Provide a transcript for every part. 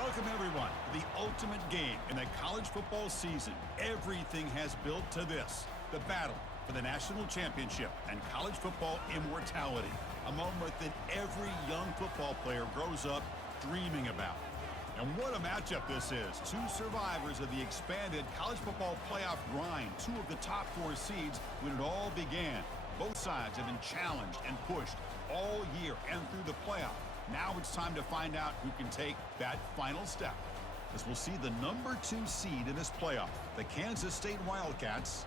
Welcome, everyone, to the ultimate game in the college football season. Everything has built to this, the battle for the national championship and college football immortality, a moment that every young football player grows up dreaming about. And what a matchup this is. Two survivors of the expanded college football playoff grind, two of the top 4 seeds when it all began. Both sides have been challenged and pushed all year and through the playoff. Now it's time to find out who can take that final step, as we'll see the number 2 seed in this playoff, the Kansas State Wildcats,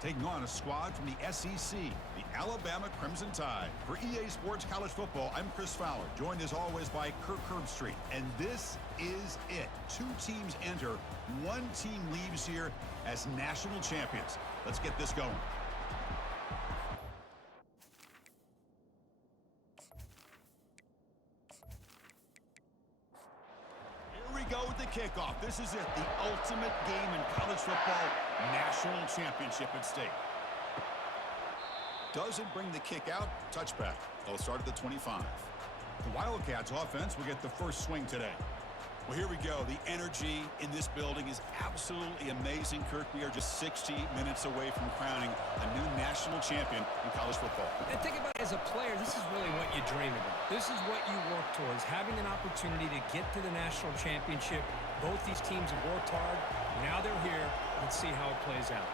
taking on a squad from the SEC, the Alabama Crimson Tide. For EA Sports College Football, I'm Chris Fowler, joined as always by Kirk Herbstreit. And this is it. 2 teams enter, 1 team leaves here as national champions. Let's get this going. Go with the kickoff. This is it, the ultimate game in college football, national championship at stake. Doesn't bring the kick out, touchback. They'll start at the 25. The Wildcats offense will get the first swing today. Well, here we go. The energy in this building is absolutely amazing, Kirk. We are just 60 minutes away from crowning a new national champion in college football. And think about it, as a player, this is really what you dream about. This is what you work towards, having an opportunity to get to the national championship. Both these teams have worked hard. Now they're here. Let's see how it plays out.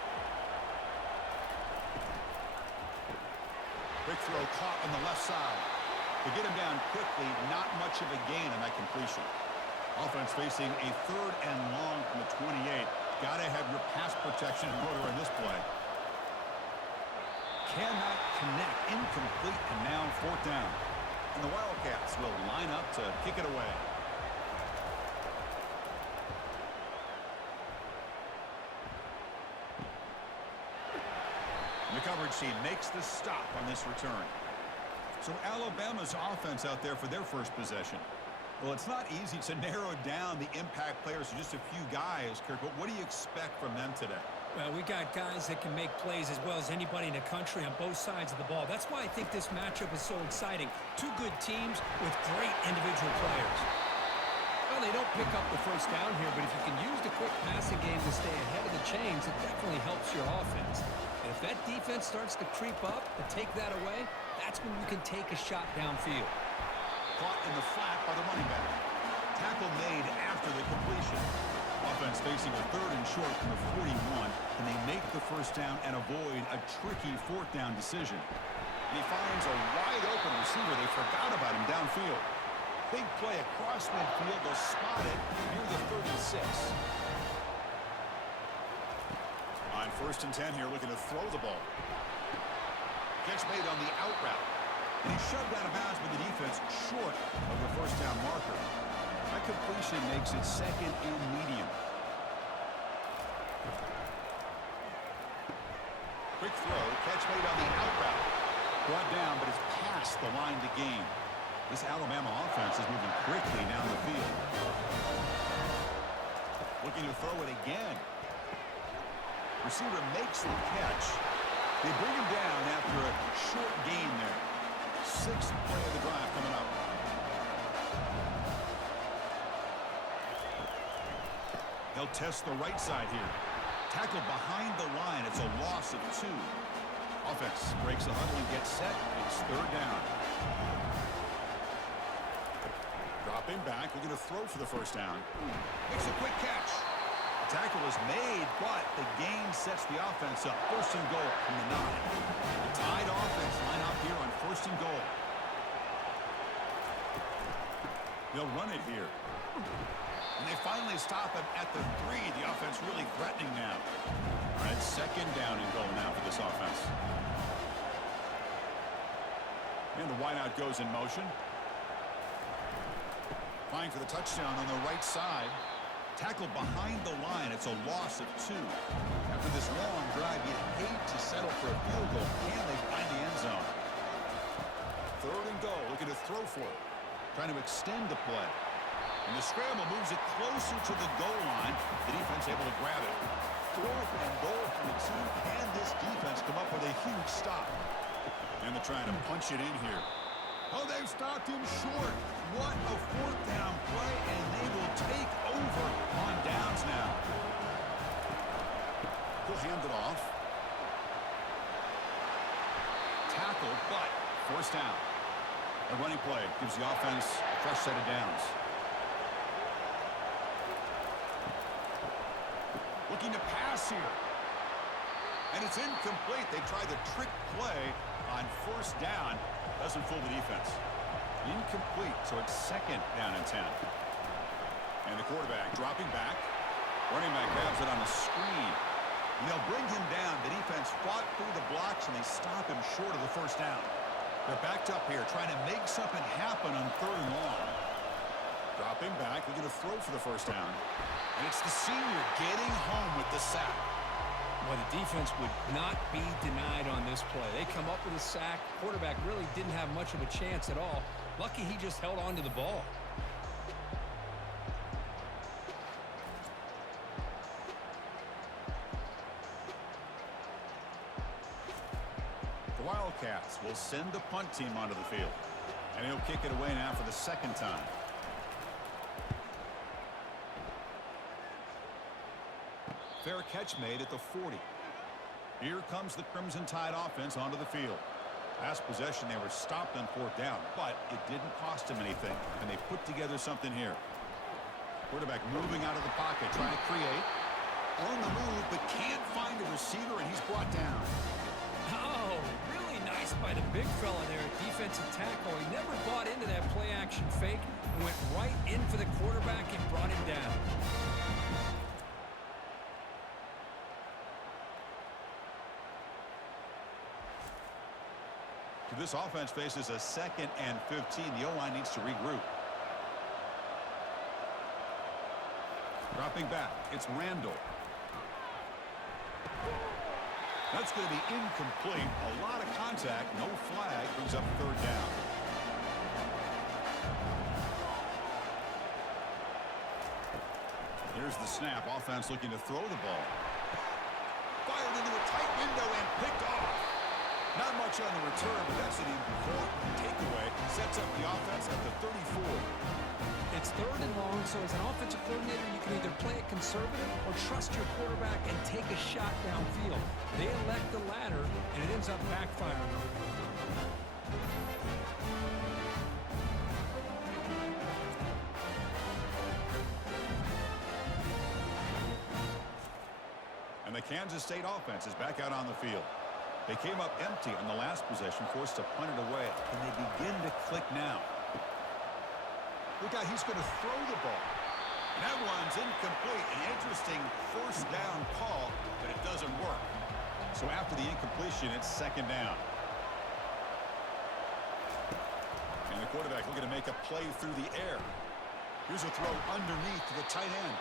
Quick throw caught on the left side. To get him down quickly, not much of a gain on that completion. Offense facing a 3rd and long from the 28. Got to have your pass protection in order in this play. Cannot connect. Incomplete, and now 4th down. And the Wildcats will line up to kick it away. The coverage team makes the stop on this return. So Alabama's offense out there for their first possession. Well, it's not easy to narrow down the impact players to just a few guys, Kirk, but what do you expect from them today? Well, we got guys that can make plays as well as anybody in the country on both sides of the ball. That's why I think this matchup is so exciting. 2 good teams with great individual players. Well, they don't pick up the first down here, but if you can use the quick passing game to stay ahead of the chains, it definitely helps your offense. And if that defense starts to creep up and take that away, that's when you can take a shot downfield. Caught in the flat by the running back. Tackle made after the completion. Offense facing a 3rd and short from the 41, and they make the first down and avoid a tricky 4th down decision. And he finds a wide-open receiver. They forgot about him downfield. Big play across midfield. They'll spot it near the 36. On 1st and 10 here, looking to throw the ball. Catch made on the out route. And he's shoved out of bounds by the defense short of the first down marker. That completion makes it 2nd and medium. Quick throw, catch made on the out route. Brought down, but it's past the line to gain. This Alabama offense is moving quickly down the field. Looking to throw it again. Receiver makes the catch. They bring him down after a short gain there. 6th play of the drive coming up. They'll test the right side here. Tackle behind the line. It's a loss of 2. Offense breaks the huddle and gets set. It's 3rd down. Dropping back. We're going to throw for the first down. Makes a quick catch. The tackle is made, but the gain sets the offense up. 1st and goal from the 9. The Tide offense line up here on 1st and goal. They'll run it here. And they finally stop him at the 3. The offense really threatening now. All right, 2nd down and goal now for this offense. And the wideout goes in motion. Vying for the touchdown on the right side. Tackle behind the line. It's a loss of 2. After this long drive, you'd hate to settle for a field goal. Can they find the end zone? 3rd and goal. Looking to throw for it. Trying to extend the play. And the scramble moves it closer to the goal line. The defense able to grab it. 4th and goal for the 2. Can this defense come up with a huge stop? And they're trying to punch it in here. Oh, they've stopped him short. What a fourth down play, and they will take over on downs now. He'll hand it off. Tackle, but first down. A running play gives the offense a fresh set of downs. Looking to pass here. And it's incomplete. They try the trick play on first down. Doesn't fool the defense. Incomplete, so it's second down and 10. And the quarterback dropping back. Running back grabs it on the screen. They'll bring him down. The defense fought through the blocks, and they stop him short of the first down. They're backed up here, trying to make something happen on third and long. Dropping back, they're going to throw for the first down. And it's the senior getting home with the sack. Well, the defense would not be denied on this play. They come up with a sack. Quarterback really didn't have much of a chance at all. Lucky he just held on to the ball. The Wildcats will send the punt team onto the field. And he'll kick it away now for the second time. Fair catch made at the 40. Here comes the Crimson Tide offense onto the field. Last possession, they were stopped on fourth down, but it didn't cost them anything, and they put together something here. Quarterback moving out of the pocket, trying to create. On the move, but can't find a receiver, and he's brought down. Oh, really nice by the big fella there at defensive tackle. He never bought into that play-action fake and went right in for the quarterback and brought him down. This offense faces a 2nd and 15. The O-line needs to regroup. Dropping back, it's Randall. That's going to be incomplete. A lot of contact, no flag, brings up third down. Here's the snap. Offense looking to throw the ball. Fired into a tight window and picked off. Not much on the return, but that's an important takeaway. Sets up the offense at the 34. It's third and long, so as an offensive coordinator, you can either play it conservative or trust your quarterback and take a shot downfield. They elect the latter, and it ends up backfiring them. And the Kansas State offense is back out on the field. They came up empty on the last possession, forced to punt it away. And they begin to click now. Look out, he's going to throw the ball. And that one's incomplete. An interesting first down call, but it doesn't work. So after the incompletion, it's second down. And the quarterback looking to make a play through the air. Here's a throw underneath to the tight end.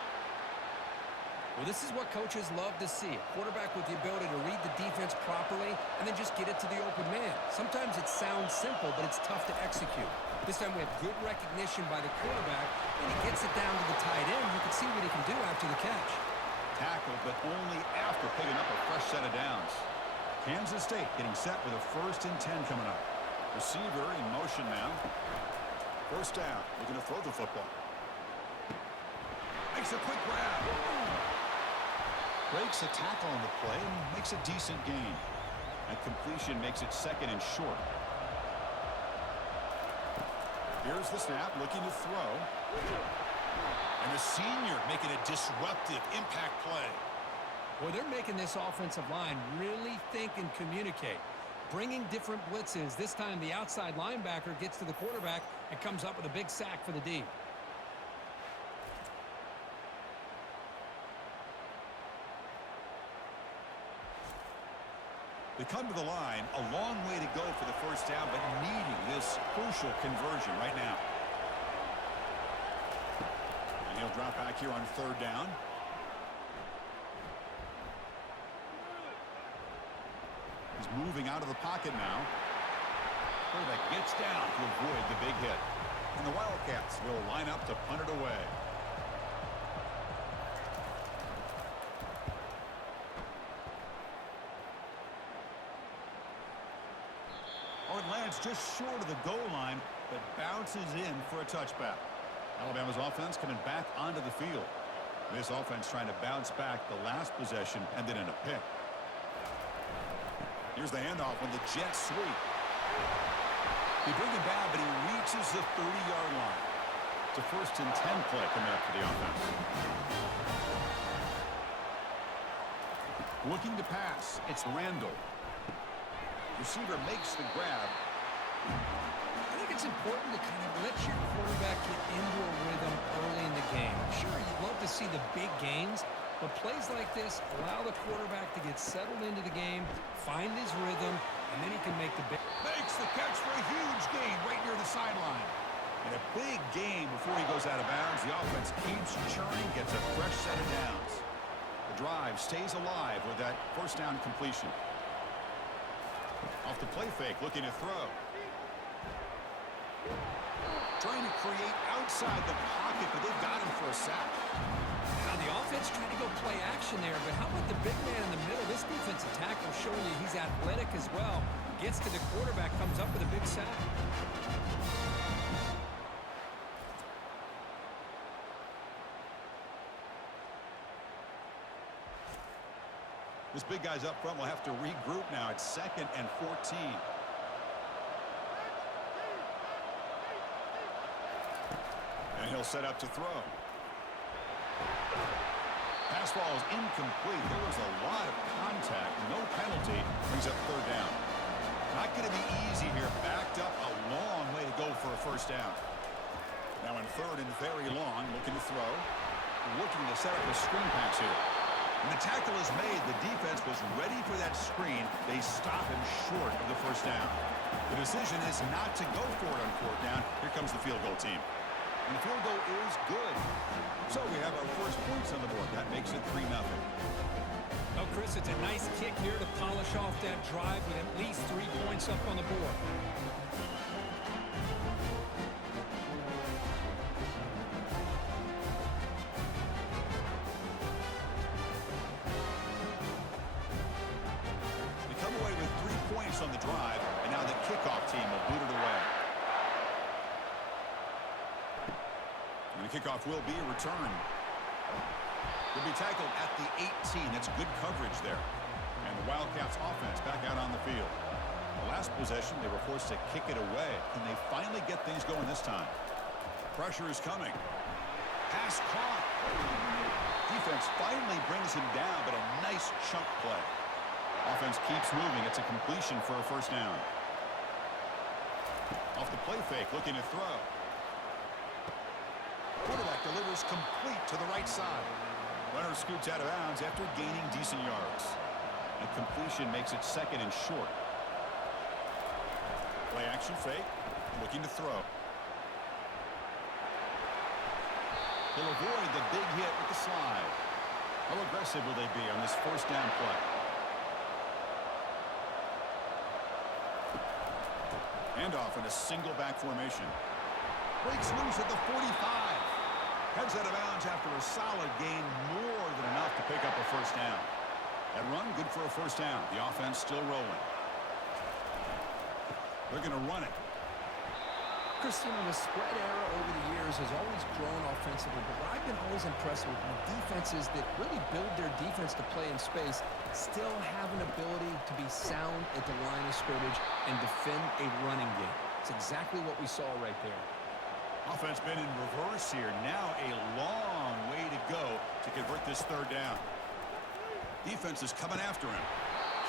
Well, this is what coaches love to see. A quarterback with the ability to read the defense properly and then just get it to the open man. Sometimes it sounds simple, but it's tough to execute. This time we have good recognition by the quarterback, and he gets it down to the tight end. You can see what he can do after the catch. Tackle, but only after picking up a fresh set of downs. Kansas State getting set with a 1st and 10 coming up. Receiver in motion now. First down, looking to throw the football. Makes a quick grab. Breaks a tackle on the play and makes a decent gain. And completion makes it 2nd and short. Here's the snap, looking to throw. And the senior making a disruptive impact play. Boy, they're making this offensive line really think and communicate. Bringing different blitzes. This time the outside linebacker gets to the quarterback and comes up with a big sack for the D. They come to the line, a long way to go for the first down, but needing this crucial conversion right now. And he'll drop back here on third down. He's moving out of the pocket now. Quarterback gets down to avoid the big hit. And the Wildcats will line up to punt it away. It's just short of the goal line, but bounces in for a touchback. Alabama's offense coming back onto the field. This offense trying to bounce back. The last possession ended in a pick. Here's the handoff when the Jets sweep. They bring him down, but he reaches the 30-yard line. It's a 1st and 10 play coming up for the offense. Looking to pass. It's Randall. Receiver makes the grab. I think it's important to kind of let your quarterback get into a rhythm early in the game. Sure, you'd love to see the big gains, but plays like this allow the quarterback to get settled into the game, find his rhythm, and then he can make the big... Makes the catch for a huge gain right near the sideline. And a big gain before he goes out of bounds. The offense keeps churning, gets a fresh set of downs. The drive stays alive with that 1st down completion. Off the play fake, looking to throw. Trying to create outside the pocket, but they've got him for a sack. Now the offense trying to go play action there, but how about the big man in the middle? This defensive tackle showing you he's athletic as well. Gets to the quarterback, comes up with a big sack. This big guy's up front will have to regroup now. It's 2nd and 14. And he'll set up to throw. Pass ball is incomplete. There was a lot of contact. No penalty. Brings up 3rd down. Not going to be easy here. Backed up a long way to go for a 1st down. Now in 3rd and very long. Looking to throw. Looking to set up a screen pass here. When the tackle is made, the defense was ready for that screen. They stop him short of the 1st down. The decision is not to go for it on 4th down. Here comes the field goal team. And the field goal is good. So we have our first points on the board. That makes it 3-0. Well, Chris, it's a nice kick here to polish off that drive with at least 3 points up on the board. They come away with 3 points on the drive, and now the kickoff team will boot it away. And the kickoff will be returned. Will be tackled at the 18. That's good coverage there. And the Wildcats offense back out on the field. The last possession, they were forced to kick it away. Can they finally get things going this time? Pressure is coming. Pass caught. Defense finally brings him down, but a nice chunk play. Offense keeps moving. It's a completion for a 1st down. Off the play fake, looking to throw. Quarterback delivers complete to the right side. Runner scoots out of bounds after gaining decent yards. And completion makes it 2nd and short. Play action fake. Looking to throw. He'll avoid the big hit with the slide. How aggressive will they be on this 1st down play? Handoff in a single back formation. Breaks loose at the 45. Heads out of bounds after a solid gain, more than enough to pick up a 1st down. That run, good for a 1st down. The offense still rolling. They're going to run it. Christian, the spread era over the years has always grown offensively, but what I've been always impressed with defenses that really build their defense to play in space still have an ability to be sound at the line of scrimmage and defend a running game. It's exactly what we saw right there. Offense been in reverse here. Now a long way to go to convert this 3rd down. Defense is coming after him.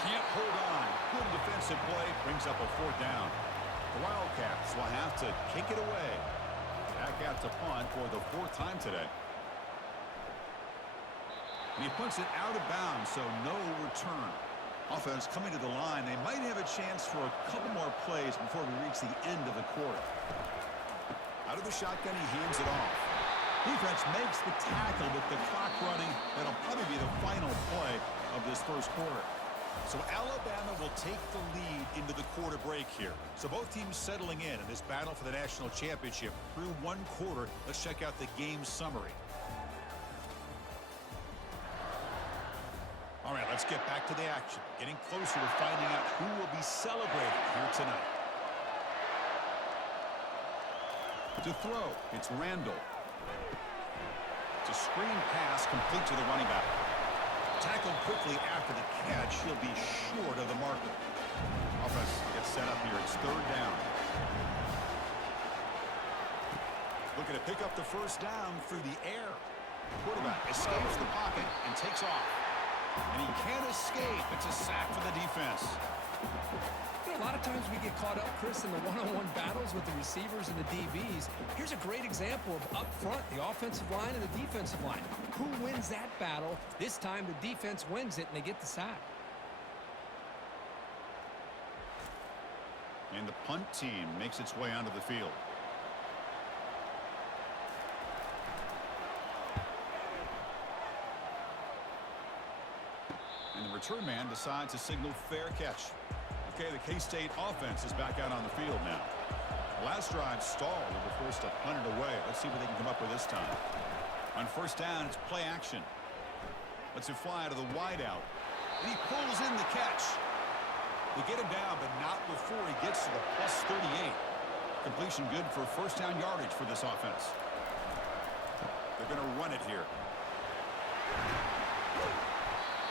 Can't hold on. Good defensive play. Brings up a 4th down. The Wildcats will have to kick it away. Back out to punt for the 4th time today. And he punts it out of bounds, so no return. Offense coming to the line. They might have a chance for a couple more plays before we reach the end of the quarter. Out of the shotgun, he hands it off. Defense makes the tackle with the clock running. That'll probably be the final play of this 1st quarter. So Alabama will take the lead into the quarter break here. So both teams settling in this battle for the national championship through 1 quarter. Let's check out the game summary. All right, let's get back to the action. Getting closer to finding out who will be celebrating here tonight. To throw, it's Randall. It's a screen pass complete to the running back. Tackled quickly after the catch. He'll be short of the marker. Offense gets set up here. It's third down. Looking to pick up the first down through the air. Quarterback escapes the pocket and takes off. And he can't escape. It's a sack for the defense. You know, a lot of times we get caught up, Chris, in the one-on-one battles with the receivers and the DBs. Here's a great example of up front, the offensive line and the defensive line. Who wins that battle? This time the defense wins it, and they get the sack. And the punt team makes its way onto the field. And the return man decides to signal fair catch. Okay, the K-State offense is back out on the field now. Last drive stalled and were forced to punt it away. Let's see what they can come up with this time. On first down, it's play action. Lets it fly to the wideout. And he pulls in the catch. They get him down, but not before he gets to the plus 38. Completion good for first down yardage for this offense. They're going to run it here.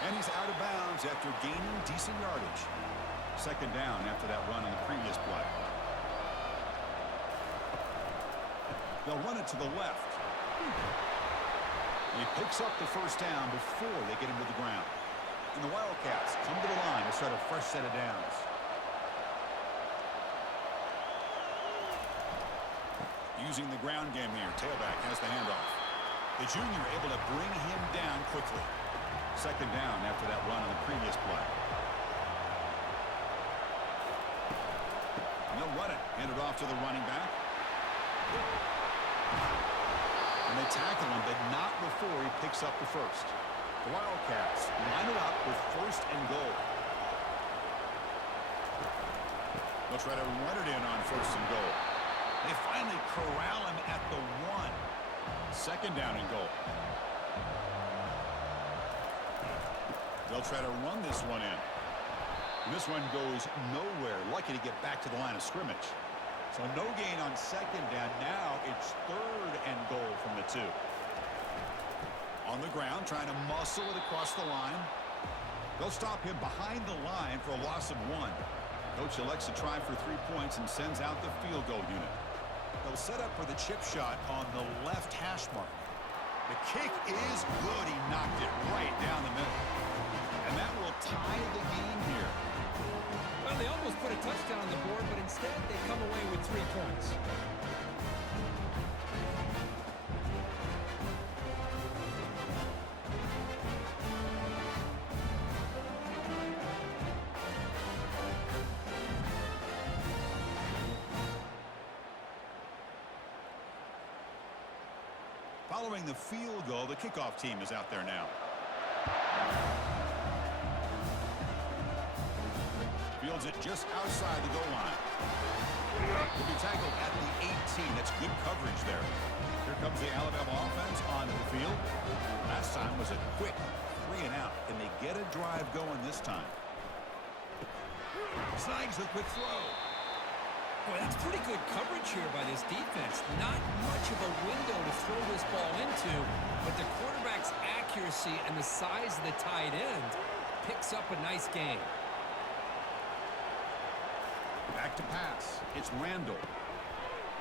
And he's out of bounds after gaining decent yardage. Second down after that run on the previous play. They'll run it to the left. And he picks up the first down before they get him to the ground. And the Wildcats come to the line to start a fresh set of downs. Using the ground game here, tailback has the handoff. The junior able to bring him down quickly. Second down after that run on the previous play. And they'll run it. Hand it off to the running back. And they tackle him, but not before he picks up the first. The Wildcats line it up with first and goal. They'll try to run it in on first and goal. They finally corral him at the 1. Second down and goal. They'll try to run this one in. And this one goes nowhere. Lucky to get back to the line of scrimmage. So no gain on second down. Now it's third and goal from the 2. On the ground, trying to muscle it across the line. They'll stop him behind the line for a loss of 1. Coach elects to try for 3 points and sends out the field goal unit. They'll set up for the chip shot on the left hash mark. The kick is good. He knocked it right down the middle. And that will tie the game here. Well, they almost put a touchdown on the board, but instead they come away with 3 points. Following the field goal, the kickoff team is out there now. Fields it just outside the goal line. Will be tackled at the 18. That's good coverage there. Here comes the Alabama offense onto the field. Last time was a quick 3 and out. Can they get a drive going this time? Snags the quick throw. Boy, that's pretty good coverage here by this defense. Not much of a window to throw this ball into, but the quarterback's accuracy and the size of the tight end picks up a nice game. Back to pass. It's Randall.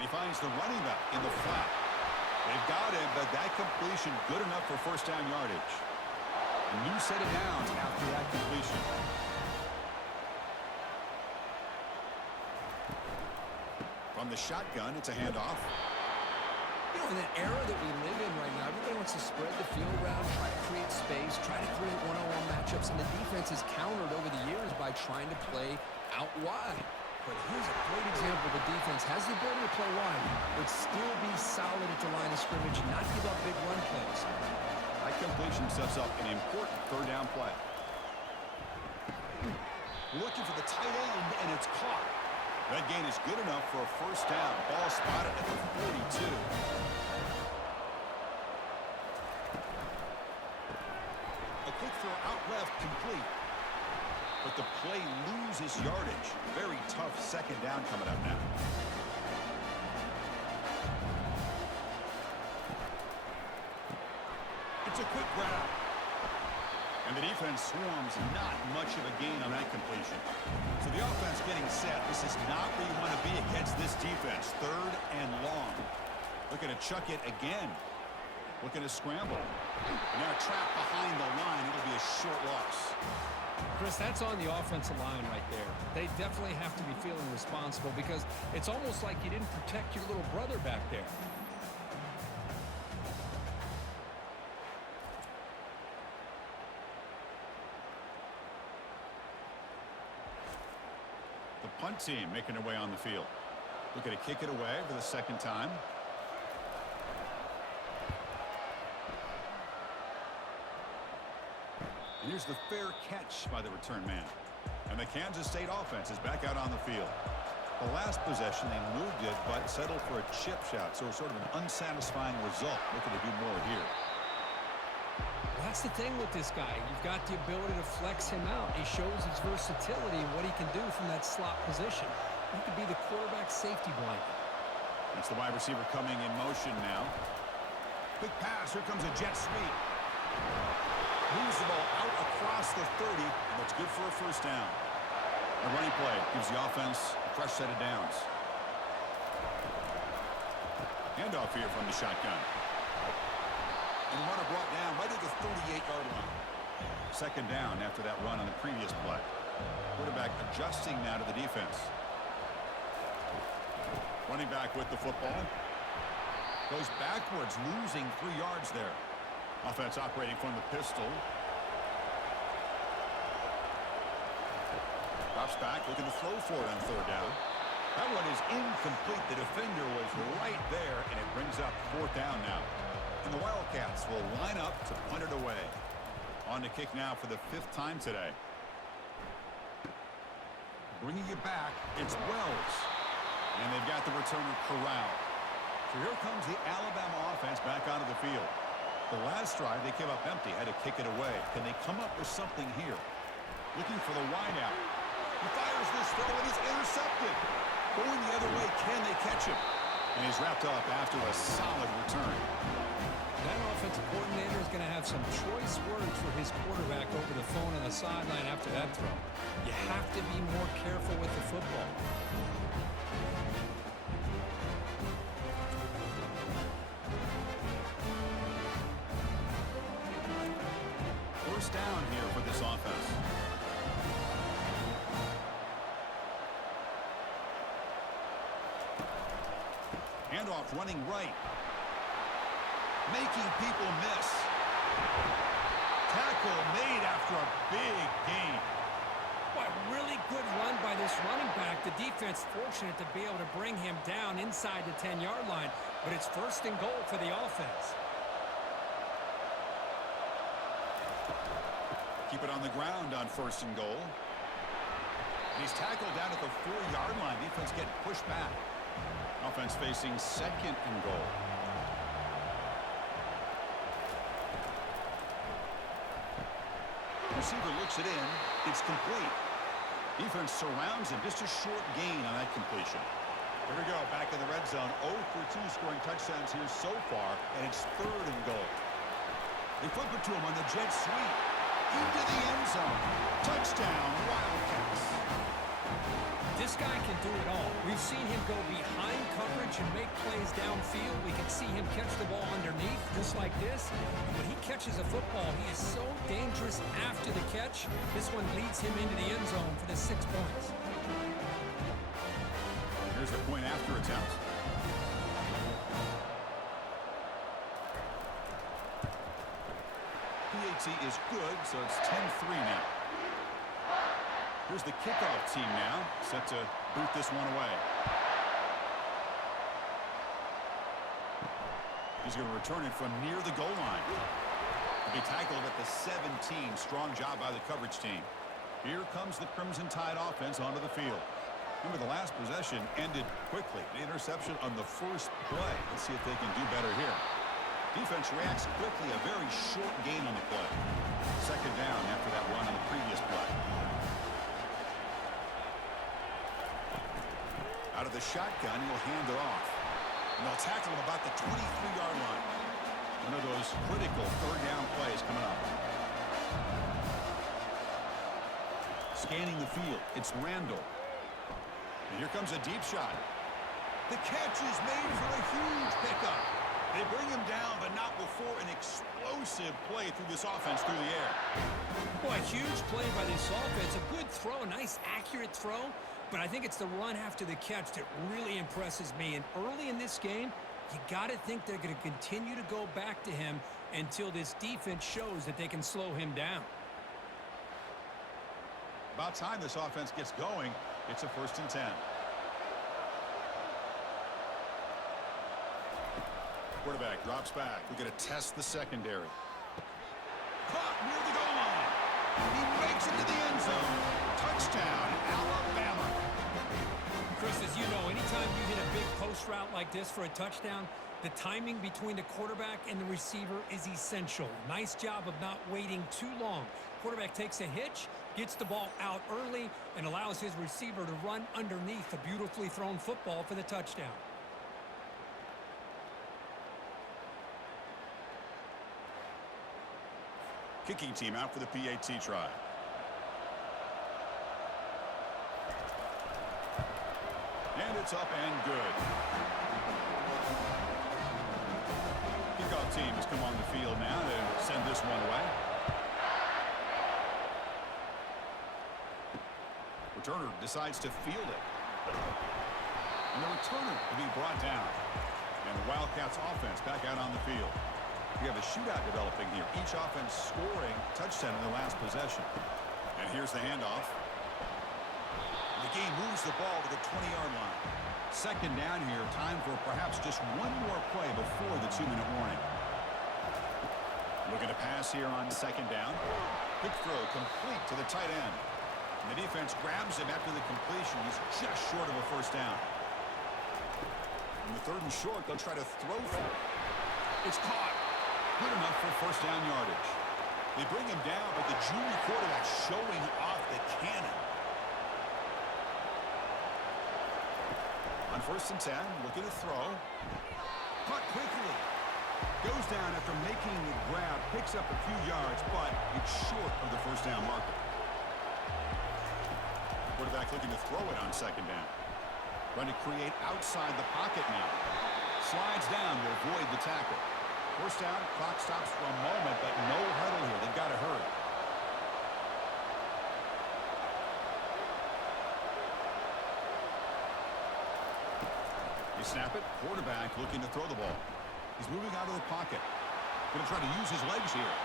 He finds the running back in the flat. They've got him, but that completion good enough for first down yardage. A new set of downs after that completion. From the shotgun, it's a handoff. You know, in the era that we live in right now, everybody wants to spread the field around, try to create space, try to create one-on-one matchups, and the defense has countered over the years by trying to play out wide. But here's a great example. The defense has the ability to play wide, but still be solid at the line of scrimmage and not give up big run plays. That completion sets up an important third down play. Looking for the tight end, and it's caught. That gain is good enough for a first down. Ball spotted at the 42. A quick throw out left, complete. But the play loses yardage. Very tough second down coming up now. It's a quick grab. And the defense swarms, not much of a gain on that completion. So the offense getting set. This is not where you want to be against this defense. 3rd and long. Looking to chuck it again. Looking to scramble. And now trapped behind the line. It'll be a short loss. Chris, that's on the offensive line right there. They definitely have to be feeling responsible because it's almost like you didn't protect your little brother back there. The punt team making their way on the field. Looking to kick it away for the 2nd time. And here's the fair catch by the return man. And the Kansas State offense is back out on the field. The last possession, they moved it, but settled for a chip shot. So sort of an unsatisfying result. Looking to do more here. That's the thing with this guy. You've got the ability to flex him out. He shows his versatility and what he can do from that slot position. He could be the quarterback safety blanket. That's the wide receiver coming in motion now. Quick pass. Here comes a jet sweep. Moves the ball out across the 30. And that's good for a 1st down. A running play gives the offense a fresh set of downs. Handoff here from the shotgun. And the runner brought down right at the 38-yard line. 2nd down after that run on the previous play. Quarterback adjusting now to the defense. Running back with the football. Goes backwards, losing 3 yards there. Offense operating from the pistol. Drops back, looking to throw for it on 3rd down. That one is incomplete. The defender was right there, and it brings up 4th down now. And the Wildcats will line up to punt it away. On to kick now for the 5th time today. Bringing it back, it's Wells. And they've got the returner corralled. So here comes the Alabama offense back onto the field. The last drive, they came up empty, had to kick it away. Can they come up with something here? Looking for the wideout. He fires this throw, and it's intercepted. Going the other way, can they catch him? And he's wrapped up after a solid return. That offensive coordinator is going to have some choice words for his quarterback over the phone on the sideline after that throw. You have to be more careful with the football. First down here for this offense. Handoff running right. Making people miss. Tackle made after a big gain. What a really good run by this running back. The defense fortunate to be able to bring him down inside the 10-yard line, but it's 1st and goal for the offense. Keep it on the ground on 1st and goal. And he's tackled down at the 4-yard line. Defense getting pushed back. Offense facing 2nd and goal. Receiver looks it in. It's complete. Defense surrounds him. Just a short gain on that completion. Here we go. Back in the red zone. 0 for 2 scoring touchdowns here so far. And it's 3rd and goal. They flip it to him on the jet sweep. Into the end zone. Touchdown, Wildcats. This guy can do it all. We've seen him go behind coverage and make plays downfield. We can see him catch the ball underneath, just like this. When he catches a football, he is so dangerous after the catch. This one leads him into the end zone for the 6 points. Here's the point after attempt. PAT is good, so it's 10-3 now. Here's the kickoff team now, set to boot this one away. He's going to return it from near the goal line. He'll be tackled at the 17. Strong job by the coverage team. Here comes the Crimson Tide offense onto the field. Remember, the last possession ended quickly. The interception on the first play. Let's see if they can do better here. Defense reacts quickly. A very short gain on the play. 2nd down after that run on the previous play. Out of the shotgun, he'll hand it off. And they'll tackle him about the 23-yard line. One of those critical third down plays coming up. Scanning the field, it's Randall. And here comes a deep shot. The catch is made for a huge pickup. They bring him down, but not before an explosive play through this offense through the air. Boy, a huge play by this offense. A good throw, a nice, accurate throw. But I think it's the run after the catch that really impresses me. And early in this game, you got to think they're going to continue to go back to him until this defense shows that they can slow him down. About time this offense gets going. It's a 1st and 10. Quarterback drops back. We're going to test the secondary. Caught near the goal line. He makes it to the end zone. Touchdown, Alabama. Chris, as you know, anytime you hit a big post route like this for a touchdown, the timing between the quarterback and the receiver is essential. Nice job of not waiting too long. Quarterback takes a hitch, gets the ball out early, and allows his receiver to run underneath a beautifully thrown football for the touchdown. Kicking team out for the PAT try. And it's up and good. Kickoff team has come on the field now to send this one away. Returner decides to field it. And the returner to be brought down. And the Wildcats offense back out on the field. We have a shootout developing here. Each offense scoring touchdown in their last possession. And here's the handoff. The game moves the ball to the 20-yard line. 2nd down here. Time for perhaps just one more play before the 2-minute warning. Looking to pass here on 2nd down. Quick throw complete to the tight end. And the defense grabs him after the completion. He's just short of a 1st down. On the 3rd and short, they'll try to throw for it. It's caught. Good enough for 1st down yardage. They bring him down, but the junior quarterback showing off the cannon. On 1st and 10, looking to throw. Caught quickly. Goes down after making the grab, picks up a few yards, but it's short of the 1st down marker. Quarterback looking to throw it on 2nd down. Trying to create outside the pocket now. Slides down to avoid the tackle. 1st down, clock stops for a moment, but no huddle here. They've got to hurry. You snap it. Quarterback looking to throw the ball. He's moving out of the pocket. Going to try to use his legs here.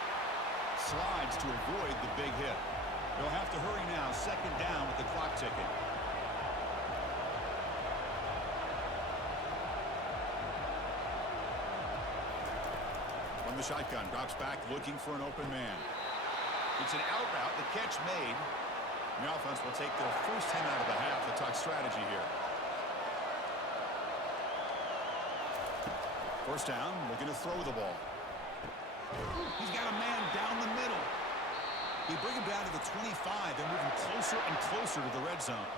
Slides to avoid the big hit. They'll have to hurry now. 2nd down with the clock ticking. From the shotgun, drops back, looking for an open man. It's an out route, the catch made. The offense will take their 1st 10 out of the half to talk strategy here. 1st down, looking to throw the ball. He's got a man down the middle. They bring him down to the 25. They're moving closer and closer to the red zone.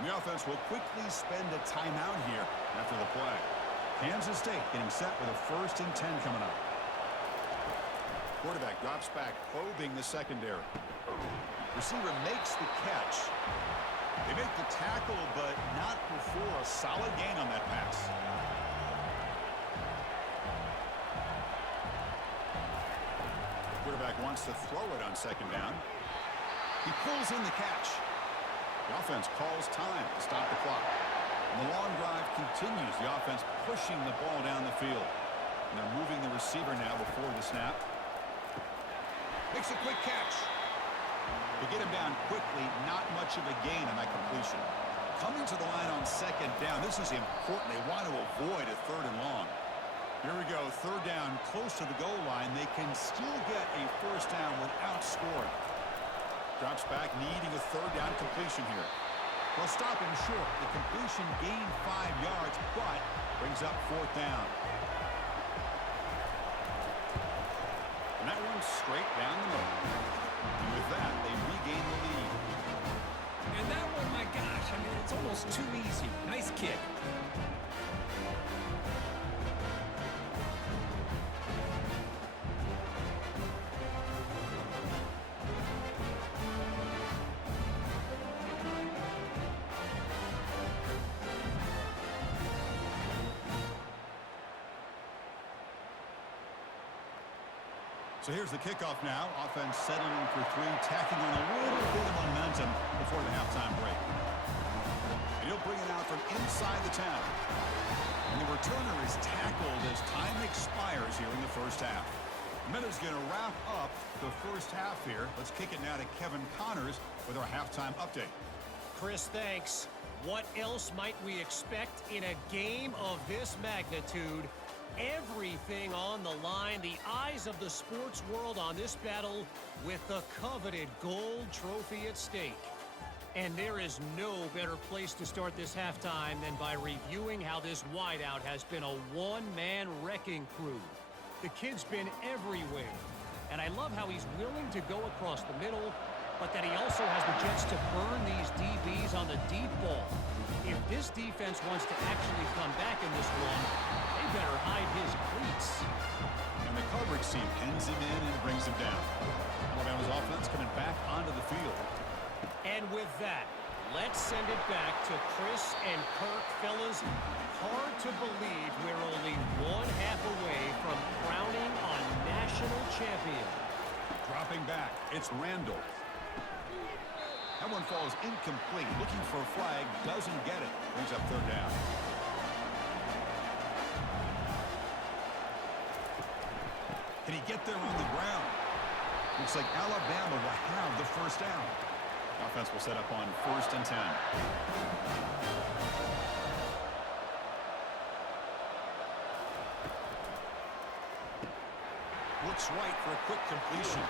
The offense will quickly spend a timeout here after the play. Kansas State getting set with a 1st and 10 coming up. Quarterback drops back, probing the secondary. Receiver makes the catch. They make the tackle, but not before a solid gain on that pass. Quarterback wants to throw it on 2nd down. He pulls in the catch. The offense calls time to stop the clock. And the long drive continues. The offense pushing the ball down the field. And they're moving the receiver now before the snap. Makes a quick catch. To get him down quickly, not much of a gain on that completion. Coming to the line on 2nd down, this is important. They want to avoid a 3rd and long. Here we go, 3rd down, close to the goal line. They can still get a 1st down without scoring. Drops back, needing a 3rd down completion here. They'll stop him short. The completion gained 5 yards, but brings up 4th down. And that one's straight down the middle. And with that, they regain the lead. And that one, my gosh, I mean, it's almost too easy. Nice kick. So here's the kickoff now. Offense settling for three, tacking on a little bit of momentum before the halftime break. And he'll bring it out from inside the 10. And the returner is tackled as time expires here in the first half. Miller's going to wrap up the first half here. Let's kick it now to Kevin Connors with our halftime update. Chris, thanks. What else might we expect in a game of this magnitude? Everything on the line, the eyes of the sports world on this battle with the coveted gold trophy at stake. And there is no better place to start this halftime than by reviewing how this wideout has been a one-man wrecking crew. The kid's been everywhere, and I love how he's willing to go across the middle, but that he also has the jets to burn these DBs on the deep ball. If this defense wants to actually come back in this one, they better hide his cleats. And the coverage team pins him in and brings him down. Alabama's offense coming back onto the field. And with that, let's send it back to Chris and Kirk. Fellas, hard to believe we're only one half away from crowning a national champion. Dropping back, it's Randall. That one falls incomplete. Looking for a flag, doesn't get it. Brings up third down. Can he get there on the ground? Looks like Alabama will have the first down. Offense will set up on 1st and 10. Looks right for a quick completion.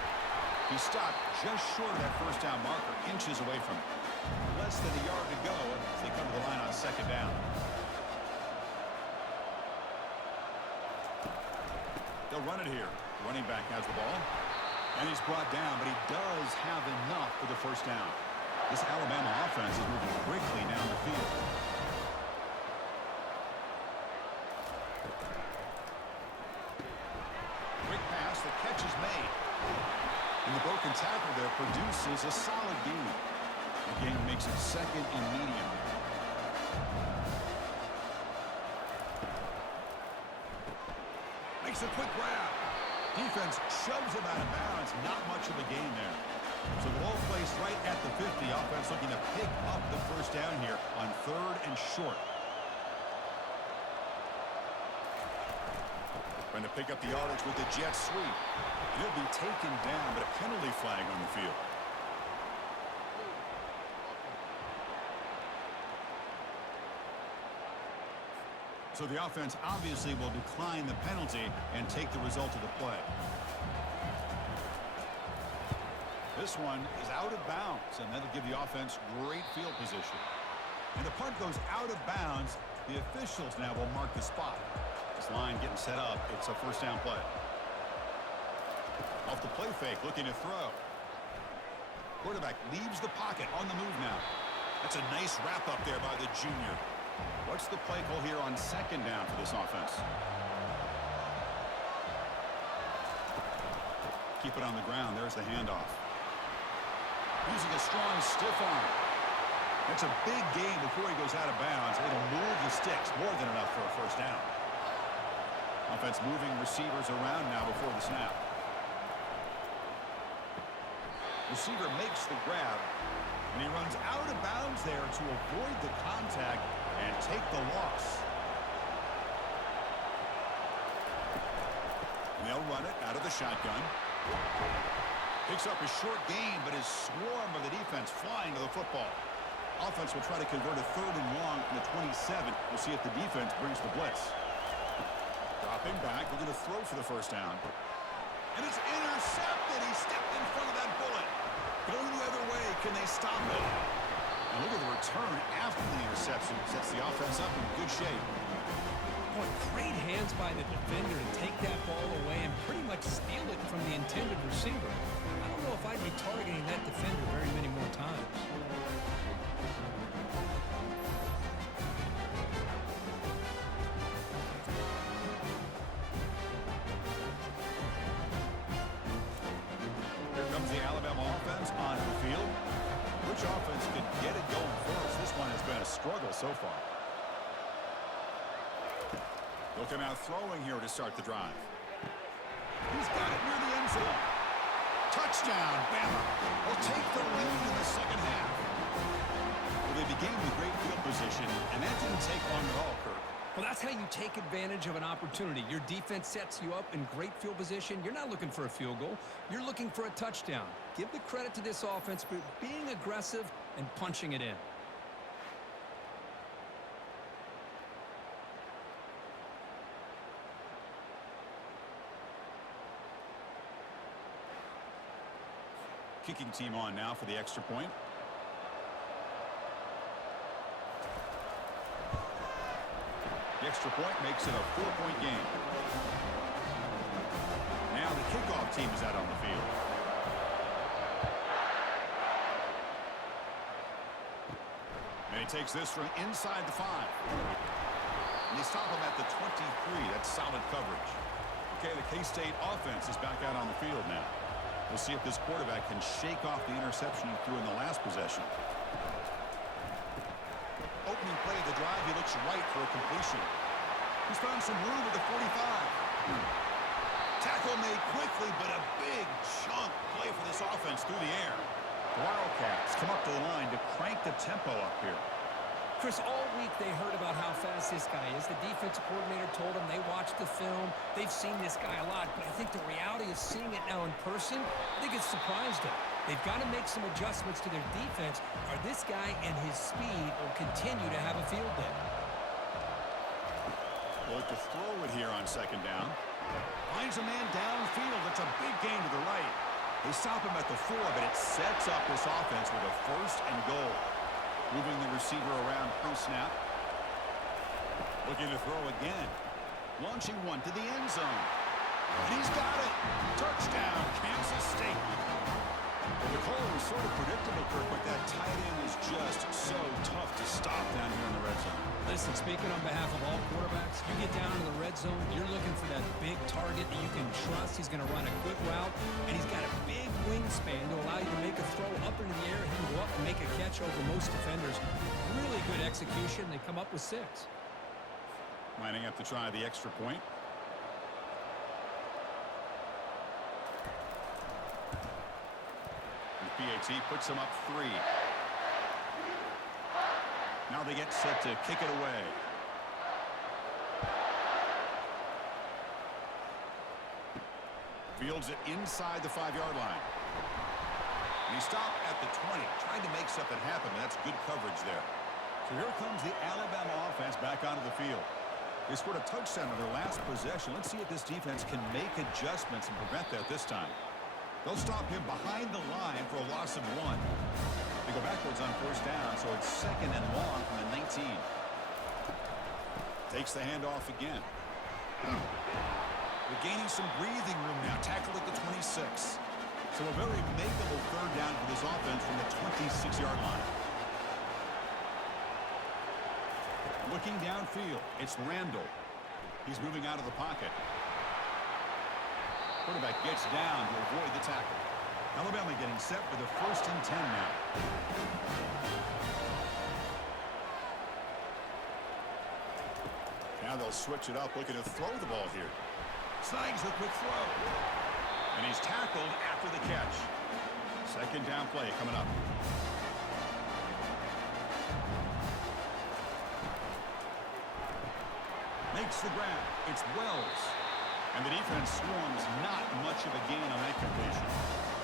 He stopped just short of that first down marker, inches away from it. Less than a yard to go as they come to the line on 2nd down. They'll run it here. Running back has the ball. And he's brought down, but he does have enough for the first down. This Alabama offense is moving quickly down the field. Quick pass, the catch is made. And the broken tackle there produces a solid gain. The game makes it 2nd and medium. Makes a quick grab. Defense shoves him out of bounds. Not much of a gain there. So the ball placed right at the 50. Offense looking to pick up the first down here on 3rd and short. Trying to pick up the yardage with the jet sweep. He'll be taken down, but a penalty flag on the field. So the offense obviously will decline the penalty and take the result of the play. This one is out of bounds, and that'll give the offense great field position. And the punt goes out of bounds. The officials now will mark the spot. This line getting set up. It's a first down play. Off the play fake, looking to throw. Quarterback leaves the pocket on the move now. That's a nice wrap up there by the junior. What's the play call here on 2nd down for this offense? Keep it on the ground. There's the handoff. Using a strong stiff arm. That's a big gain before he goes out of bounds. It'll move the sticks. More than enough for a first down. Offense moving receivers around now before the snap. Receiver makes the grab, and he runs out of bounds there to avoid the contact and take the loss. And they'll run it out of the shotgun. Picks up a short gain, but his swarm of the defense flying to the football. Offense will try to convert a 3rd and long from the 27. We'll see if the defense brings the blitz. Dropping back, looking to throw for the first down. And it's intercepted. He stepped in front of that bullet. Going the other way, can they stop it? And look at the return after the interception. Sets the offense up in good shape. Boy, great hands by the defender to take that ball away and pretty much steal it from the intended receiver. I don't know if I'd be targeting that defender very many more times. Here comes the Alabama offense onto the field. Which offense can get it going first? This one has been a struggle so far. They'll come out throwing here to start the drive. He's got it near the end zone. Touchdown, Bama. Will take the lead in the second half. Well, they began with great field position, and that didn't take long at all, Kirk. Well, that's how you take advantage of an opportunity. Your defense sets you up in great field position. You're not looking for a field goal. You're looking for a touchdown. Give the credit to this offense for being aggressive and punching it in. Kicking team on now for the extra point. The extra point makes it a 4-point game. Now the kickoff team is out on the field. And he takes this from inside the 5. And they stop him at the 23. That's solid coverage. Okay, the K-State offense is back out on the field now. We'll see if this quarterback can shake off the interception he threw in the last possession. Opening play of the drive, he looks right for a completion. He's found some room at the 45. Tackle made quickly, but a big chunk play for this offense through the air. The Wildcats come up to the line to crank the tempo up here. Chris, all week they heard about how fast this guy is. The defensive coordinator told them they watched the film. They've seen this guy a lot, but I think the reality is seeing it now in person, I think it's surprised them. They've got to make some adjustments to their defense, or this guy and his speed will continue to have a field day. Look to throw it here on second down. Finds a man downfield. That's a big gain to the right. They stop him at the 4, but it sets up this offense with a 1st and goal. Moving the receiver around pre-snap. Looking to throw again. Launching one to the end zone. And he's got it. Touchdown, Kansas State. Well, the call was sort of predictable, Kirk, but that tight end is just so tough to stop down here in the red zone. Listen, speaking on behalf of all quarterbacks, you get down in the red zone, you're looking for that big target that you can trust. He's going to run a good route, and he's got a big wingspan to allow you to make a throw up into the air. He can go up and make a catch over most defenders. Really good execution. They come up with 6. Lining up to try the extra point. And PAT puts him up 3. Now they get set to kick it away. Fields it inside the 5-yard line. And he stopped at the 20, trying to make something happen. That's good coverage there. So here comes the Alabama offense back onto the field. They scored a touchdown on their last possession. Let's see if this defense can make adjustments and prevent that this time. They'll stop him behind the line for a loss of 1. They go backwards on 1st down, so it's 2nd and long from the 19. Takes the handoff again. They're gaining some breathing room now. Tackled at the 26. So a very makeable 3rd down for this offense from the 26-yard line. Looking downfield, it's Randall. He's moving out of the pocket. Quarterback gets down to avoid the tackle. Alabama getting set for the 1st and 10 now. Now they'll switch it up, looking to throw the ball here. Snags a quick throw. And he's tackled after the catch. 2nd down play coming up. Makes the grab. It's Wells. And the defense swarms not much of a gain on that completion.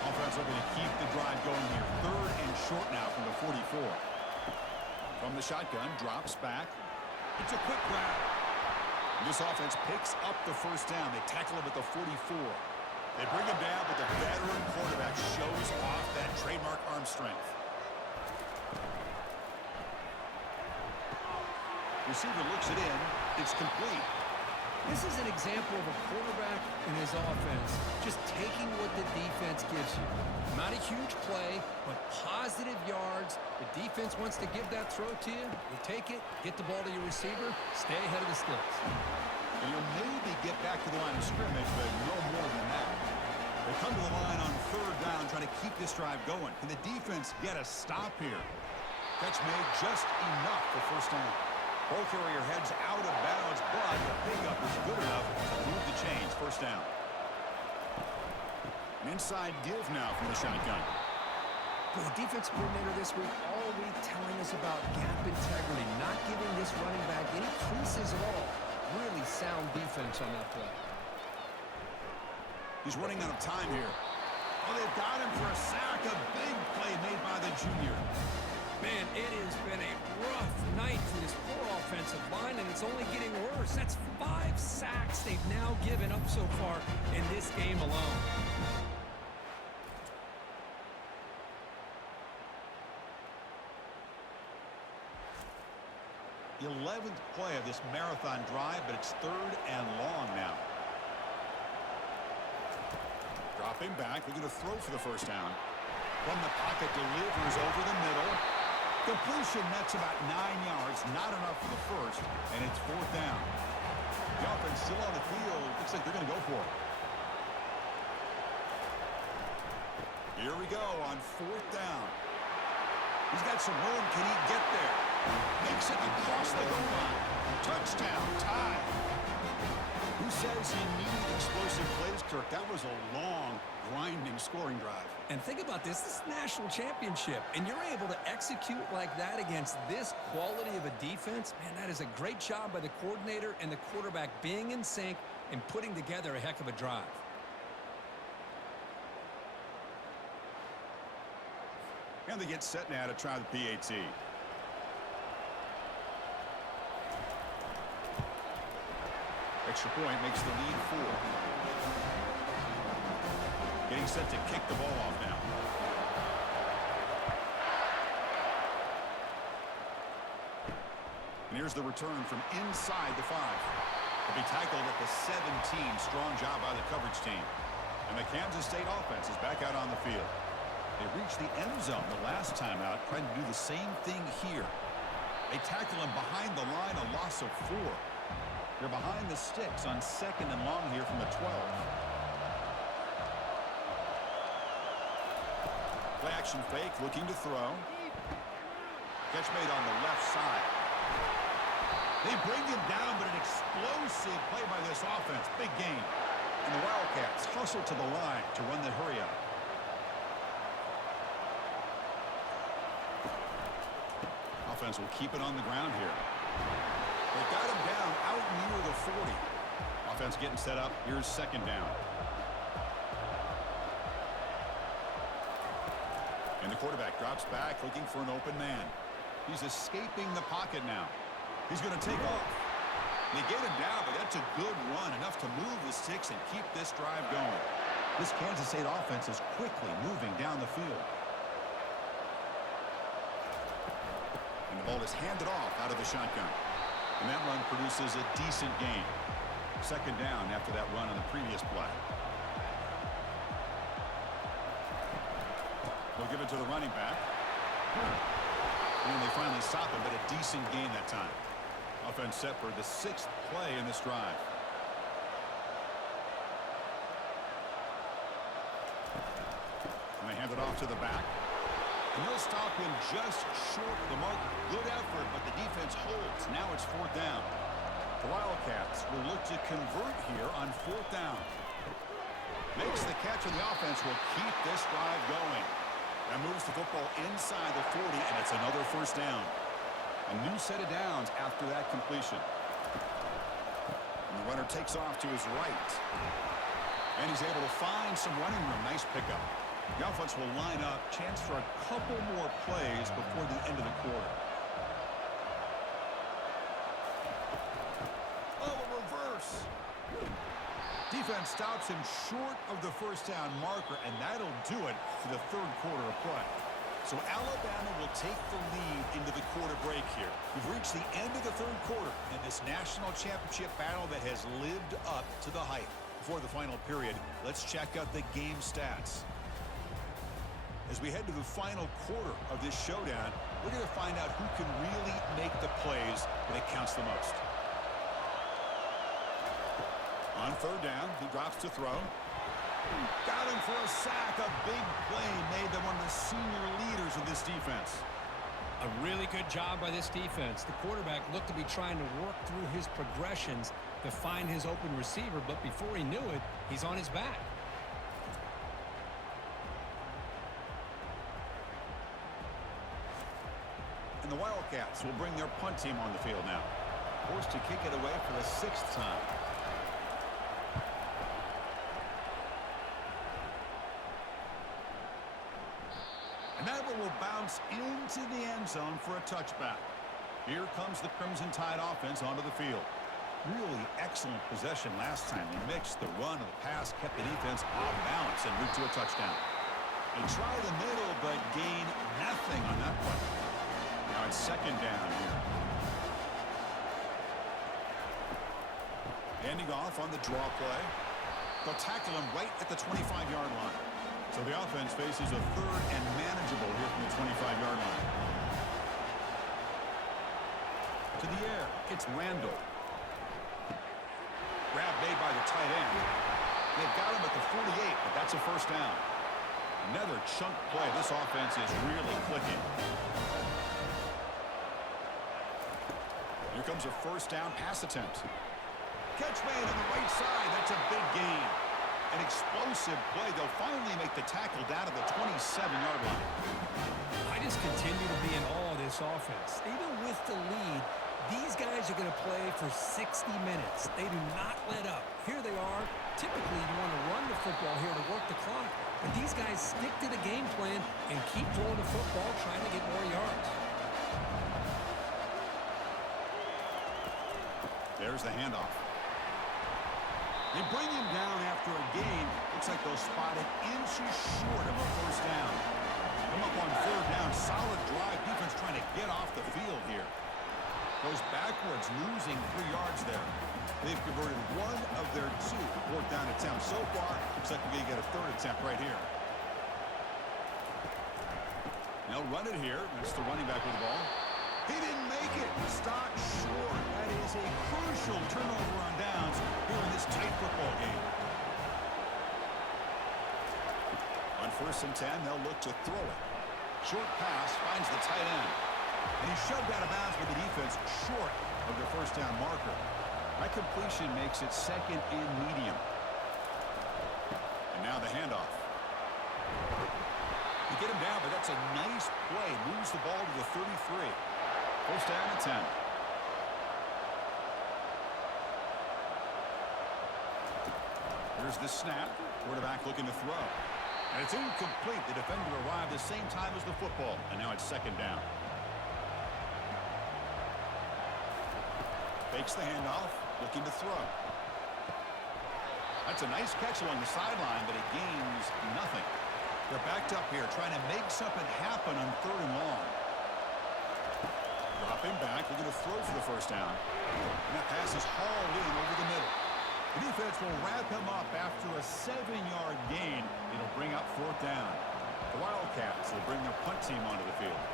Offense looking to keep the drive going here. 3rd and short now from the 44. From the shotgun, drops back. It's a quick grab. And this offense picks up the 1st down. They tackle him at the 44. They bring him down, but the veteran quarterback shows off that trademark arm strength. Receiver looks it in. It's complete. This is an example of a quarterback and his offense just taking what the defense gives you. Not a huge play, but positive yards. The defense wants to give that throw to you. You take it, get the ball to your receiver, stay ahead of the sticks. And you'll maybe get back to the line of scrimmage, but no more than that. They come to the line on 3rd down, trying to keep this drive going. Can the defense get a stop here? Catch made just enough for 1st down. Ball carrier heads out of bounds, but the pickup is good enough to move the chains. 1st down. Inside give now from the shotgun. Well, the defensive coordinator this week all week telling us about gap integrity, not giving this running back any creases at all. Really sound defense on that play. He's running out of time here. Oh, they've got him for a sack. A big play made by the junior. Man, it has been a rough night for this poor offensive line, and it's only getting worse. That's 5 sacks they've now given up so far in this game alone. The 11th play of this marathon drive, but it's 3rd and long now. Dropping back, looking to throw for the first down. From the pocket, delivers over the middle. Completion nets about 9 yards, not enough for the first, and it's 4th down. The offense still on the field. Looks like they're going to go for it. Here we go on 4th down. He's got some room. Can he get there? Makes it across the goal line. Touchdown, tie. Who says he needed explosive plays, Kirk? That was a long, grinding scoring drive. And think about this. This is a national championship, and you're able to execute like that against this quality of a defense. Man, that is a great job by the coordinator and the quarterback being in sync and putting together a heck of a drive. And they get set now to try the PAT. Extra point makes the lead 4. Getting set to kick the ball off now. And here's the return from inside the 5. He'll be tackled at the 17. Strong job by the coverage team. And the Kansas State offense is back out on the field. They reached the end zone the last time out, trying to do the same thing here. They tackle him behind the line, a loss of 4. They're behind the sticks on 2nd and long here from the 12. Play action fake, looking to throw. Catch made on the left side. They bring him down, but an explosive play by this offense. Big game. And the Wildcats hustle to the line to run the hurry up. Offense will keep it on the ground here. They got him down out near the 40. Offense getting set up. Here's 2nd down. And the quarterback drops back, looking for an open man. He's escaping the pocket now. He's going to take off. They get him down, but that's a good run, enough to move the sticks and keep this drive going. This Kansas State offense is quickly moving down the field. And the ball is handed off out of the shotgun. And that run produces a decent gain. 2nd down after that run on the previous play. We'll give it to the running back. And they finally stop him, but a decent gain that time. Offense set for the 6th play in this drive. And they hand it off to the back. And they'll stop him just short of the mark. Good effort, but the defense holds. Now it's 4th down. The Wildcats will look to convert here on 4th down. Makes the catch, and the offense will keep this drive going. And moves the football inside the 40, and it's another 1st down. A new set of downs after that completion. And the runner takes off to his right. And he's able to find some running room. Nice pickup. The offense will line up. Chance for a couple more plays before the end of the quarter. Oh, a reverse. Defense stops him short of the 1st down marker, and that'll do it for the 3rd quarter of play. So Alabama will take the lead into the quarter break here. We've reached the end of the 3rd quarter in this national championship battle that has lived up to the hype. Before the final period, let's check out the game stats. As we head to the final quarter of this showdown, we're going to find out who can really make the plays when it counts the most. On 3rd down, he drops to throw. Got him for a sack. A big play made them one of the senior leaders of this defense. A really good job by this defense. The quarterback looked to be trying to work through his progressions to find his open receiver, but before he knew it, he's on his back. And the Wildcats will bring their punt team on the field now. Forced to kick it away for the 6th time. And that one will bounce into the end zone for a touchback. Here comes the Crimson Tide offense onto the field. Really excellent possession last time. They mixed the run and the pass, kept the defense off balance and route to a touchdown. They try the middle, but gain nothing on that play. Now it's 2nd down here. Handing off on the draw play. They'll tackle him right at the 25-yard line. So the offense faces a 3rd and manageable here from the 25-yard line. To the air, it's Randall. Grab made by the tight end. They've got him at the 48, but that's a 1st down. Another chunk play. This offense is really clicking. Here comes a 1st down pass attempt. Catch made on the right side. That's a big gain. An explosive play. They'll finally make the tackle down to the 27-yard line. I just continue to be in awe of this offense. Even with the lead, these guys are going to play for 60 minutes. They do not let up. Here they are. Typically, you want to run the football here to work the clock. But these guys stick to the game plan and keep throwing the football, trying to get more yards. There's the handoff. They bring him down after a gain. Looks like they'll spot it inches short of a 1st down. Come up on 3rd down. Solid drive. Defense trying to get off the field here. Goes backwards, losing 3 yards there. They've converted 1 of their 2 4th down attempts so far. Looks like we're going to get a 3rd attempt right here. They'll run it here. That's the running back with the ball. He didn't make it. Stopped short. That is a crucial turnover on downs here in this tight football game. On 1st and 10, they'll look to throw it. Short pass finds the tight end. And he's shoved out of bounds with the defense short of the 1st down marker. That completion makes it 2nd and medium. And now the handoff. You get him down, but that's a nice play. Moves the ball to the 33. 1st down and 10. Here's the snap. Quarterback looking to throw. And it's incomplete. The defender arrived the same time as the football. And now it's 2nd down. Fakes the handoff. Looking to throw. That's a nice catch along the sideline, but it gains nothing. They're backed up here, trying to make something happen on 3rd and long. Dropping back, looking to throw for the 1st down. And that pass is hauled in over the middle. The defense will wrap him up after a 7-yard gain. It'll bring up 4th down. The Wildcats will bring their punt team onto the field.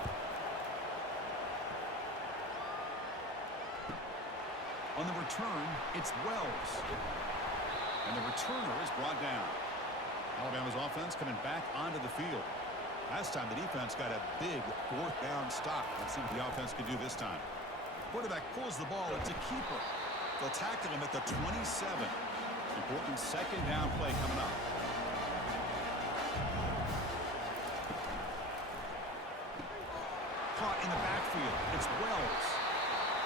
On the return, it's Wells. And the returner is brought down. Alabama's offense coming back onto the field. Last time, the defense got a big 4th down stop. Let's see what the offense can do this time. Quarterback pulls the ball. It's a keeper. They'll tackle him at the 27. Important 2nd down play coming up. Caught in the backfield. It's Wells.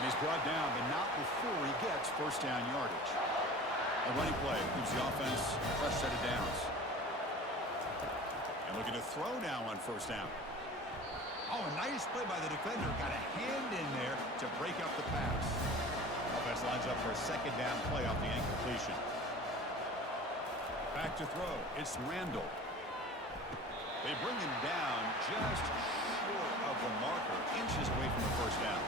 And he's brought down, but not before he gets 1st down yardage. A running play gives the offense a fresh set of downs. And looking to throw now on 1st down. Oh, a nice play by the defender. Got a hand in there to break up the pass. Offense lines up for a 2nd down play off the incompletion. Back to throw. It's Randall. They bring him down just short of the marker, inches away from the 1st down.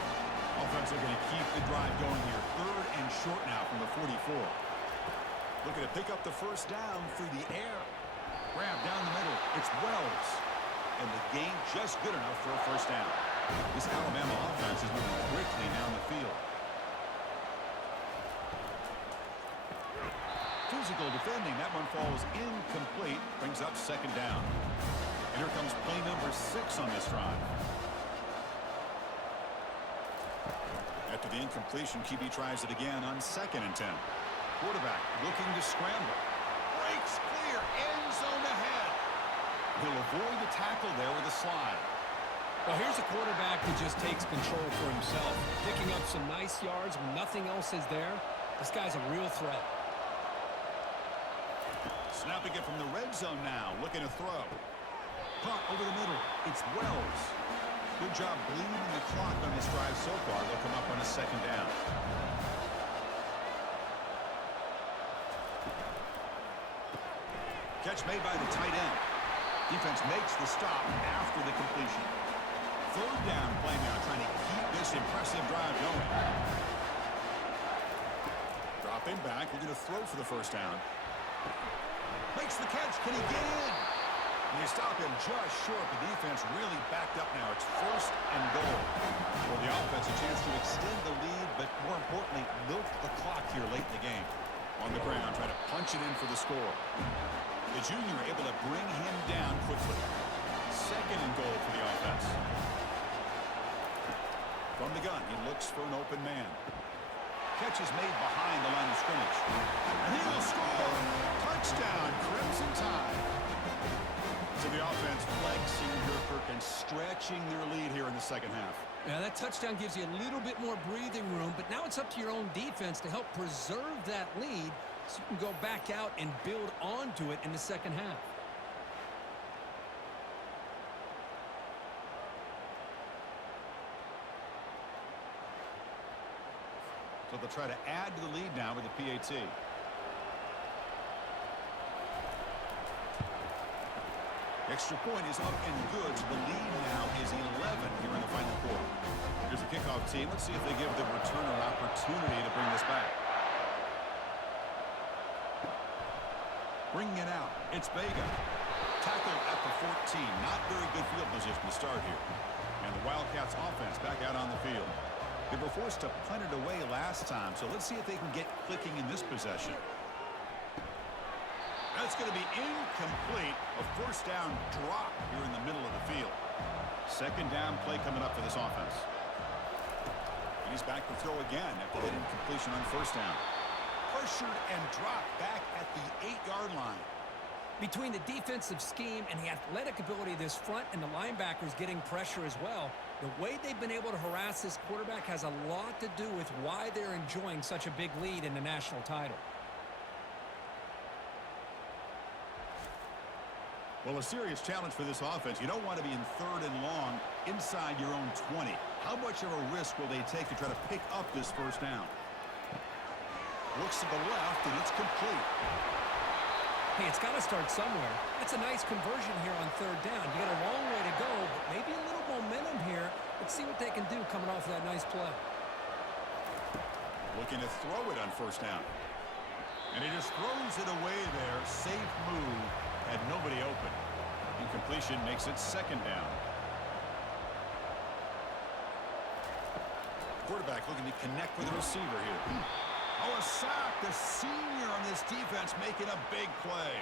Offense looking to keep the drive going here. 3rd and short now from the 44. Looking to pick up the 1st down through the air. Grab down the middle. It's Wells. And the gain just good enough for a 1st down. This Alabama offense is moving quickly down the field. Physical defending. That one falls incomplete. Brings up 2nd down. And here comes play number 6 on this drive. After the incompletion, QB tries it again on 2nd and 10. Quarterback looking to scramble. Breaks clear. End zone ahead. He'll avoid the tackle there with a slide. Well, here's a quarterback that just takes control for himself, picking up some nice yards when nothing else is there. This guy's a real threat. Snapping it from the red zone now, looking to throw. Punt over the middle. It's Wells. Good job bleeding the clock on this drive so far. They'll come up on a second down. Catch made by the tight end. Defense makes the stop after the completion. Third down play now, trying to keep this impressive drive going. Dropping back, looking to throw for the first down. Makes the catch. Can he get in? And they stop him just short. The defense really backed up now. It's first and goal. For the offense, a chance to extend the lead, but more importantly, milk the clock here late in the game. On the ground, trying to punch it in for the score. The junior able to bring him down quickly. Second and goal for the offense. From the gun, he looks for an open man. Catch is made behind the line of scrimmage. And he will score! Touchdown, Crimson Tide. So the offense flexing here, Kirk, and stretching their lead here in the second half. Yeah, that touchdown gives you a little bit more breathing room, but now it's up to your own defense to help preserve that lead so you can go back out and build onto it in the second half. So they'll try to add to the lead now with the PAT. Extra point is up and good, so the lead now is 11 here in the final quarter. Here's the kickoff team. Let's see if they give the returner an opportunity to bring this back. Bringing it out, it's Vega. Tackled at the 14. Not very good field position to start here. And the Wildcats offense back out on the field. They were forced to punt it away last time, so let's see if they can get clicking in this possession. That's going to be incomplete. A first down drop here in the middle of the field. Second down play coming up for this offense. And he's back to throw again after that incompletion on first down. Pressured and dropped back at the 8-yard line. Between the defensive scheme and the athletic ability of this front and the linebackers getting pressure as well, the way they've been able to harass this quarterback has a lot to do with why they're enjoying such a big lead in the national title. Well, a serious challenge for this offense. You don't want to be in third and long inside your own 20. How much of a risk will they take to try to pick up this first down? Looks to the left, and it's complete. Hey, it's got to start somewhere. That's a nice conversion here on third down. You got a long way to go, but maybe a little momentum here. Let's see what they can do coming off of that nice play. Looking to throw it on first down. And he just throws it away there. Safe move. Had nobody open. Incompletion makes it second down. Quarterback looking to connect with the receiver here. Oh, a sack. The senior on this defense making a big play.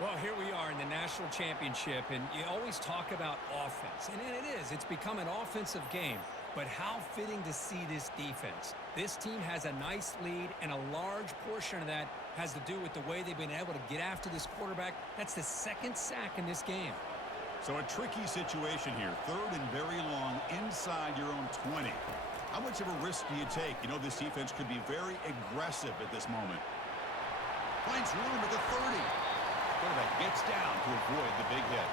Well, here we are in the national championship, and you always talk about offense. And it is. It's become an offensive game. But how fitting to see this defense. This team has a nice lead, and a large portion of that has to do with the way they've been able to get after this quarterback. That's the second sack in this game. So a tricky situation here. Third and very long inside your own 20. How much of a risk do you take? You know, this defense could be very aggressive at this moment. Finds room at the 30. Quarterback gets down to avoid the big hit.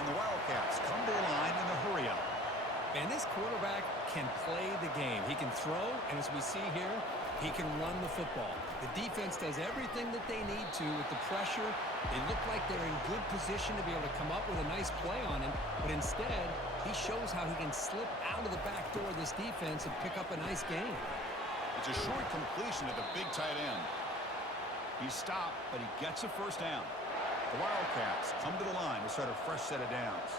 And the Wildcats come to the line in a hurry-up. And this quarterback can play the game. He can throw, and as we see here, he can run the football. The defense does everything that they need to with the pressure. They look like they're in good position to be able to come up with a nice play on him, but instead, he shows how he can slip out of the back door of this defense and pick up a nice gain. It's a short completion to the big tight end. He stopped, but he gets a first down. The Wildcats come to the line to start a fresh set of downs.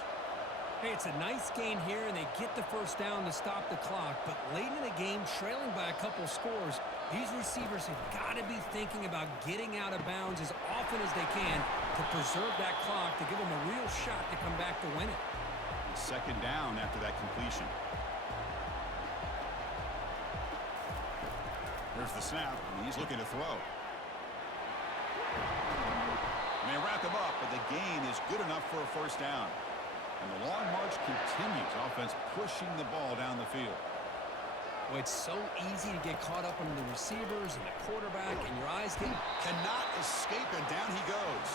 Hey, it's a nice gain here, and they get the first down to stop the clock. But late in the game, trailing by a couple scores, these receivers have got to be thinking about getting out of bounds as often as they can to preserve that clock, to give them a real shot to come back to win it. Second down after that completion. Here's the snap, and he's looking to throw. And they wrap him up, but the gain is good enough for a first down. And the long march continues. Offense pushing the ball down the field. Well, it's so easy to get caught up on the receivers and the quarterback, and your eyes get... Cannot escape, and down he goes.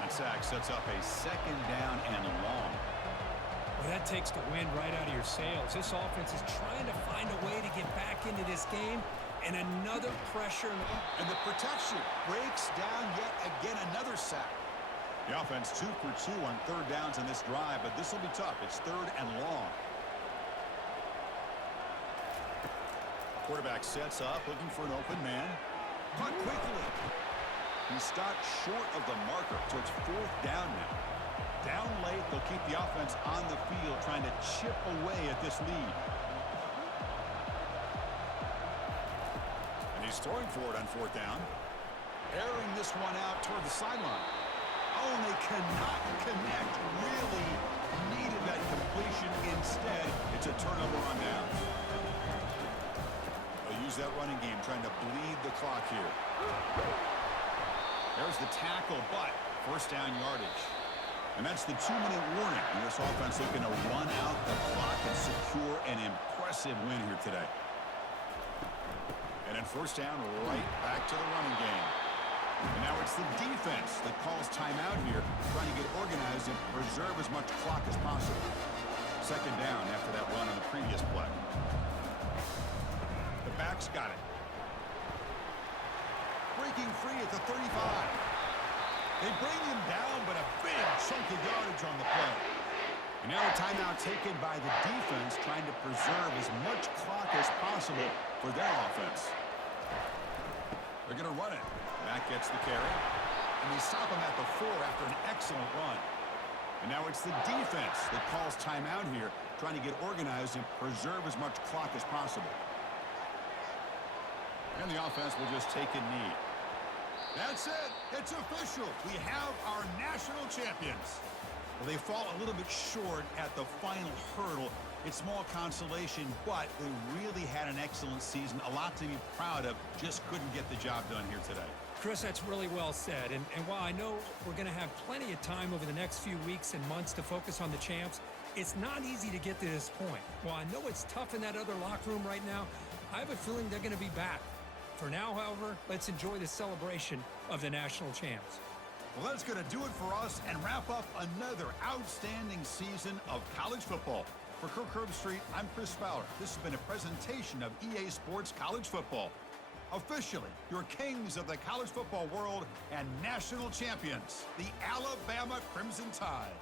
That sack sets up a second down and long. Well, that takes the wind right out of your sails. This offense is trying to find a way to get back into this game, and another pressure. And the protection breaks down yet again, another sack. The offense 2 for 2 on third downs in this drive, but this will be tough. It's third and long. Quarterback sets up, looking for an open man. Caught quickly. He stopped short of the marker, so it's fourth down now. Down late, they'll keep the offense on the field, trying to chip away at this lead. And he's throwing for it on fourth down. Airing this one out toward the sideline. Oh, and they cannot connect. Really needed that completion. Instead, it's a turnover on down. They'll use that running game, trying to bleed the clock here. There's the tackle, but first down yardage. And that's the 2-minute warning. And this offense looking to run out the clock and secure an impressive win here today. And then first down, right back to the running game. And now it's the defense that calls timeout here, trying to get organized and preserve as much clock as possible. Second down after that run on the previous play. The backs got it. Breaking free at the 35. They bring him down, but a big chunk of yardage on the play. And now a timeout taken by the defense, trying to preserve as much clock as possible for their offense. They're going to run it. Matt gets the carry. And they stop him at the 4 after an excellent run. And now it's the defense that calls timeout here, trying to get organized and preserve as much clock as possible. And the offense will just take a knee. That's it. It's official. We have our national champions. Well, they fall a little bit short at the final hurdle. It's small consolation, but they really had an excellent season. A lot to be proud of. Just couldn't get the job done here today. Chris, that's really well said. And while I know we're going to have plenty of time over the next few weeks and months to focus on the champs, it's not easy to get to this point. While I know it's tough in that other locker room right now, I have a feeling they're going to be back. For now, however, let's enjoy the celebration of the national champs. Well, that's going to do it for us and wrap up another outstanding season of college football. For Kirk Herbstreit, I'm Chris Fowler. This has been a presentation of EA Sports College Football. Officially, your kings of the college football world and national champions, the Alabama Crimson Tide.